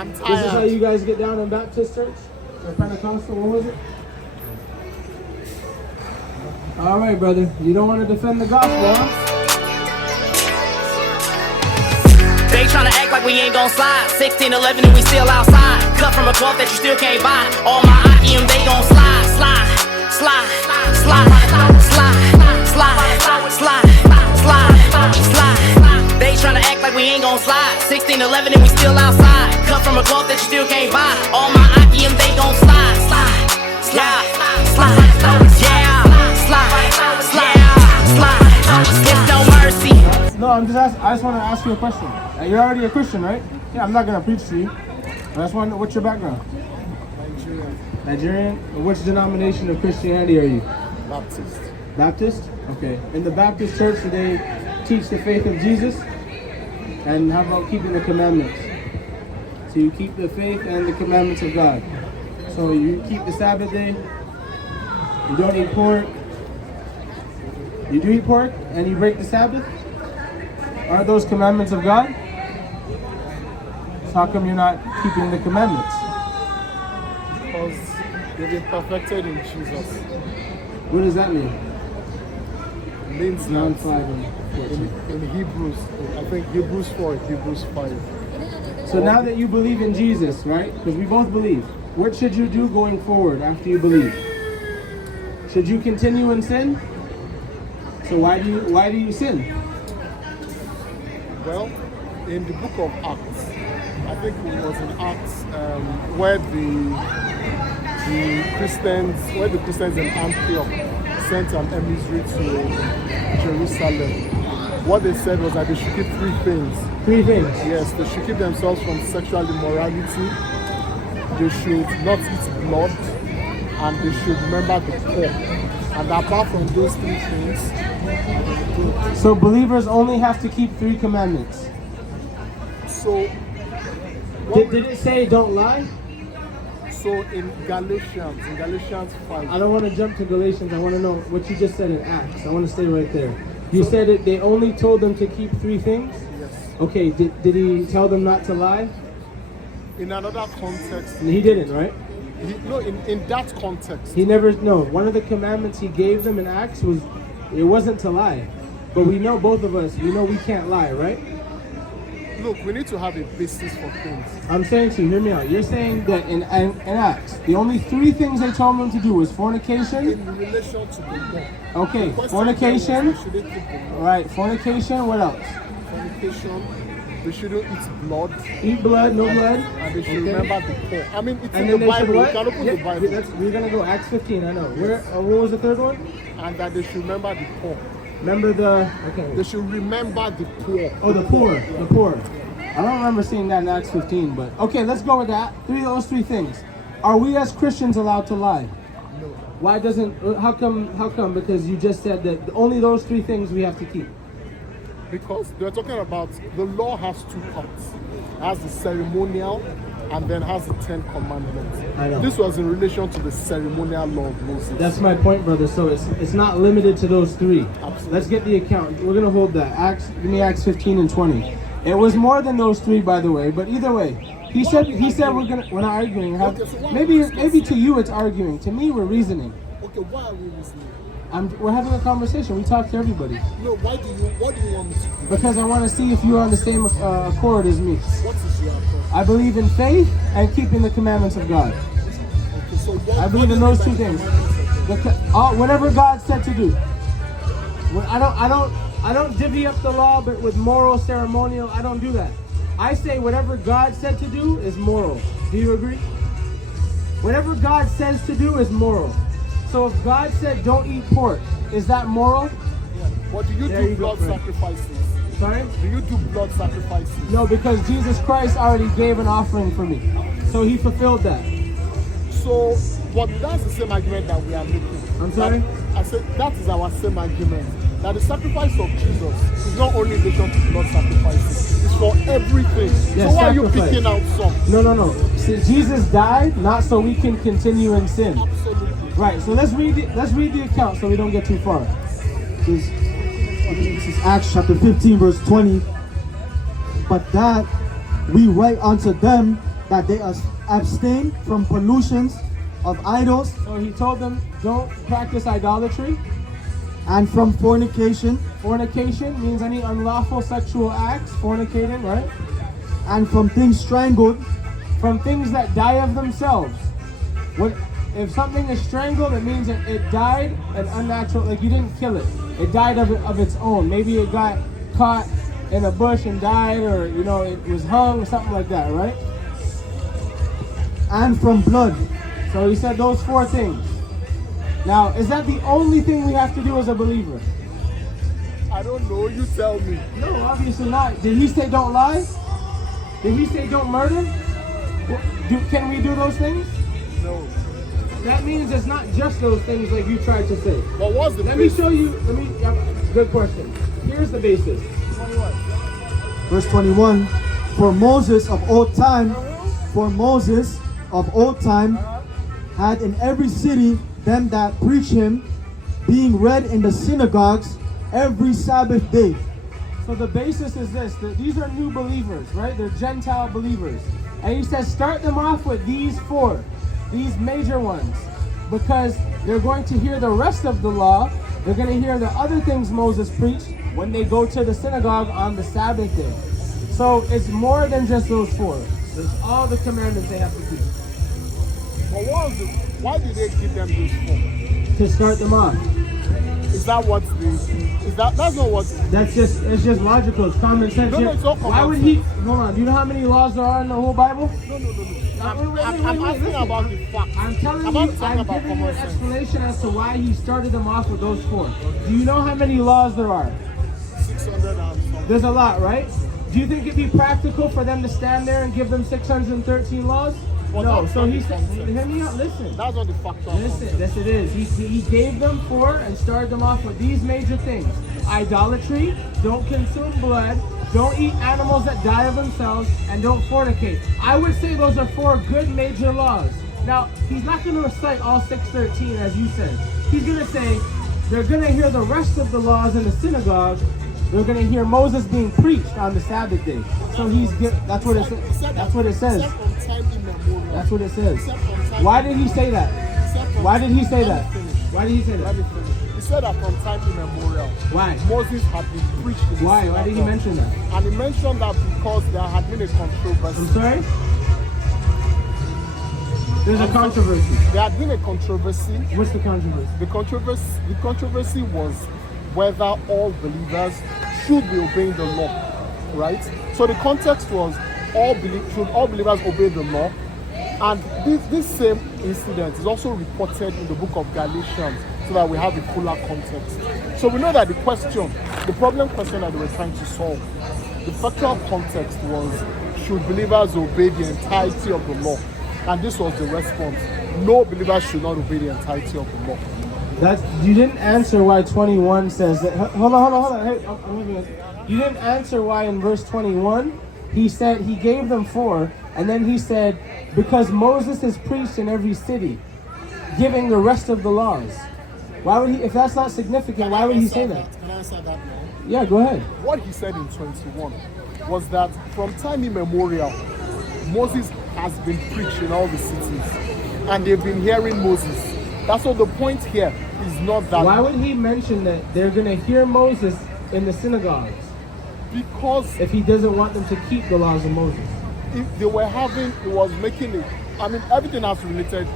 I'm tired. This is how you guys get down in Baptist church? Or Pentecostal, what was it? All right, brother. You don't want to defend the gospel, huh? They tryna act like we ain't gon' slide. 16, 11 and we still outside. Cut from a cloth that you still can't buy. All my IM, they gon' slide, slide, slide, slide, slide, slide, slide, slide, slide. They tryna act like we ain't gon' slide. 16, 11 and we still outside. Cut from a cloth that you still can't buy. All my IM, they gon' slide, slide, slide, slide, yeah, slide, slide, slide. It's no mercy. No, I just want to ask you a question. You're already a Christian, right? Yeah, I'm not gonna preach to you. I just want to know, what's your background? Nigerian? Which denomination of Christianity are you? Baptist. Baptist? Okay. In the Baptist church, do they teach the faith of Jesus? And how about keeping the commandments? So you keep the faith and the commandments of God. So you keep the Sabbath day. You don't eat pork. You do eat pork and you break the Sabbath? Aren't those commandments of God? So how come you're not keeping the commandments? Because they've been perfected in Jesus. What does that mean? It means John that 5 and 14. in Hebrews, I think Hebrews 4, Hebrews 5. So now that you believe in Jesus, right? Because we both believe. What should you do going forward after you believe? Should you continue in sin? So why do you sin? Well, in the book of Acts, I think it was in Acts where the Christians in Antioch sent an emissary to Jerusalem. What they said was that they should keep three things. Three things? Yes, they should keep themselves from sexual immorality, they should not eat blood, and they should remember the poor. And apart from those three things... So believers only have to keep 3 commandments. So... Did it say don't lie? So in Galatians 5... I don't want to jump to Galatians. I want to know what you just said in Acts. I want to stay right there. You said that they only told them to keep 3 things? Yes. Okay, did he tell them not to lie? In another context... He didn't, right? In that context... He never... No, one of the commandments he gave them in Acts was... It wasn't to lie. But we know, both of us, we know we can't lie, right? Look, we need to have a basis for things. I'm saying to you, hear me out. You're saying that in Acts, the only 3 things they told them to do was fornication. In relation to the law. Okay, fornication. Right, fornication, what else? Fornication. They shouldn't eat blood. Eat blood, no blood. And they should remember the poor. I mean, it's and in the Bible. Bible. You can open the Bible. We're going to go Acts 15, I know. What was the third one? And that they should remember the poor. Remember the... Okay. They should remember the poor. Oh, the poor. The poor. I don't remember seeing that in Acts 15, but... Okay, let's go with that. Those three things. Are we as Christians allowed to lie? No. Why doesn't... How come? Because you just said that only those 3 things we have to keep. Because they're talking about... The law has 2 parts. It has the ceremonial and then has the 10 commandments. I know. This was in relation to the ceremonial law of Moses. That's my point, brother. So it's not limited to those 3. Absolutely. Let's get the account. We're going to hold that. Give me Acts 15 and 20. It was more than those 3, by the way, but either way. He said we're not arguing. Maybe to you it's arguing. To me, we're reasoning. Okay, why are we reasoning? We're having a conversation. We talk to everybody. No, what do you want me to do? Because I want to see if you're on the same accord as me. What is your accord? I believe in faith and keeping the commandments of God. Okay, so I believe in those 2 things. Whatever God said to do. I don't divvy up the law, but with moral, ceremonial, I don't do that. I say whatever God said to do is moral. Do you agree? Whatever God says to do is moral. So if God said don't eat pork, is that moral? Yeah. But do you do blood sacrifices? Sorry? Do you do blood sacrifices? No, because Jesus Christ already gave an offering for me. So he fulfilled that. So, but that's the same argument that we are making. I'm sorry? I said that is our same argument. That the sacrifice of Jesus is not only in relation to blood sacrifices. It's for everything. Yes, so why sacrifice. are you picking out some? No. See, Jesus died not so we can continue in sin. Absolutely. Right, so let's read the account so we don't get too far. This is Acts chapter 15 verse 20. But that we write unto them that they abstain from pollutions of idols So he told them, don't practice idolatry. and from fornication Fornication means any unlawful sexual acts, fornicating, right? and from things strangled, From things that die of themselves. What if something is strangled? It means it died an unnatural, like you didn't kill it. It died of its own. Maybe it got caught in a bush and died, or it was hung or something like that, right? and from blood. So he said those 4 things. Now, is that the only thing we have to do as a believer? I don't know, you tell me. No, obviously not. Did he say don't lie? Did he say don't murder? Can we do those things? No. That means it's not just those things like you tried to say. But what's the Let me basis? show you. Good question. Here's the basis. Verse 21, for Moses of old time had in every city them that preach him, being read in the synagogues every Sabbath day. So the basis is this, that these are new believers, right? They're Gentile believers. And he says start them off with these 4, these major ones, because they're going to hear the rest of the law. They're going to hear the other things Moses preached when they go to the synagogue on the Sabbath day. So it's more than just those 4. There's all the commandments they have to keep. But why did they give them those 4? To start them off. Is that what that's not what It's just logical. It's common sense. No, it's not common Why would he? Hold on. Do you know how many laws there are in the whole Bible? No. I'm I'm asking listen. about the facts. I'm telling I'm you. not talking I'm about giving you common an sense. explanation as to why he started them off with those 4. Do you know how many laws there are? 600 and something. There's a lot, right? Do you think it'd be practical for them to stand there and give them 613 laws? Well, No. that's So not he the said, concept. hear me out. Listen. That's not the factual Listen, concept. yes it is. He gave them 4 and started them off with these major things. Idolatry, don't consume blood, don't eat animals that die of themselves, and don't fornicate. I would say those are 4 good major laws. Now, he's not going to recite all 613 as you said. He's going to say they're going to hear the rest of the laws in the synagogue. They're going to hear Moses being preached on the Sabbath day. So that's what it says. That's what it says. Except from time immemorial. That's what it says. Except from time Why did he say that? Except from Why did he say Let me that? finish. Why did he say Let that? me finish. He said that from time immemorial. Why? Moses had been preached in the Why? Why did he synagogue. mention that? And he mentioned that because there had been a controversy. I'm sorry? There's a controversy. There had been a controversy. What's the controversy? The controversy was whether all believers should be obeying the law, right? So the context was should all believers obey the law? And this same incident is also reported in the book of Galatians, so that we have a fuller context. So we know that the problem question that they were trying to solve, the factual context was, should believers obey the entirety of the law? And this was the response: no, believers should not obey the entirety of the law. You didn't answer why 21 says that. Hold on. Hey, I'm moving it. You didn't answer why in verse 21 he said he gave them 4, and then he said because Moses is preached in every city, giving the rest of the laws. Why would he? If that's not significant, why would he say that? Can I answer that now? Yeah, go ahead. What he said in 21 was that from time immemorial, Moses has been preached in all the cities, and they've been hearing Moses. That's what the point here is, not that. Why would he mention that they're going to hear Moses in the synagogues Because if he doesn't want them to keep the laws of Moses? if they were having, it was making it. I mean, everything has to be understood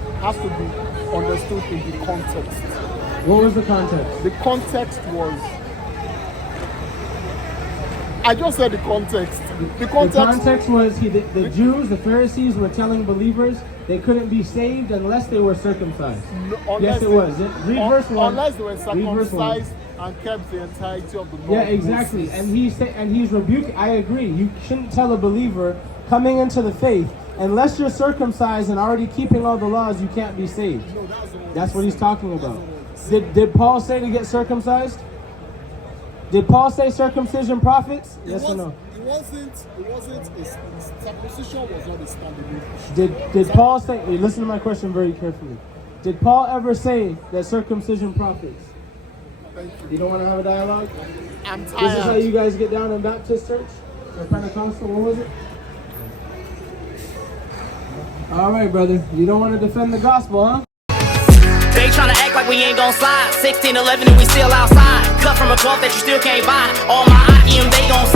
in the context. What was the context? The context was. I just said the context. The The context. context was the Jews, the Pharisees were telling believers they couldn't be saved unless they were circumcised. Yes, it was. Read verse 1. Unless they were Read verse 1. circumcised and kept the entirety of the law. Yeah, of exactly. Moses. And he's rebuking. I agree. You shouldn't tell a believer coming into the faith, unless you're circumcised and already keeping all the laws, you can't be saved. That's what he's talking about. Did Paul say to get circumcised? Did Paul say circumcision profits? Yes or no? It wasn't. Circumcision was not a standing issue. Did Paul say? Hey, listen to my question very carefully. Did Paul ever say that circumcision profits? Thank you. You don't want to have a dialogue? I'm This is how tired. you guys get down in Baptist church or Pentecostal? What was it? All right, brother. You don't want to defend the gospel, huh? They tryna act like we ain't gon' slide. 16, 11 and we still outside. Cut from a cloth that you still can't buy. All my IM, they gon'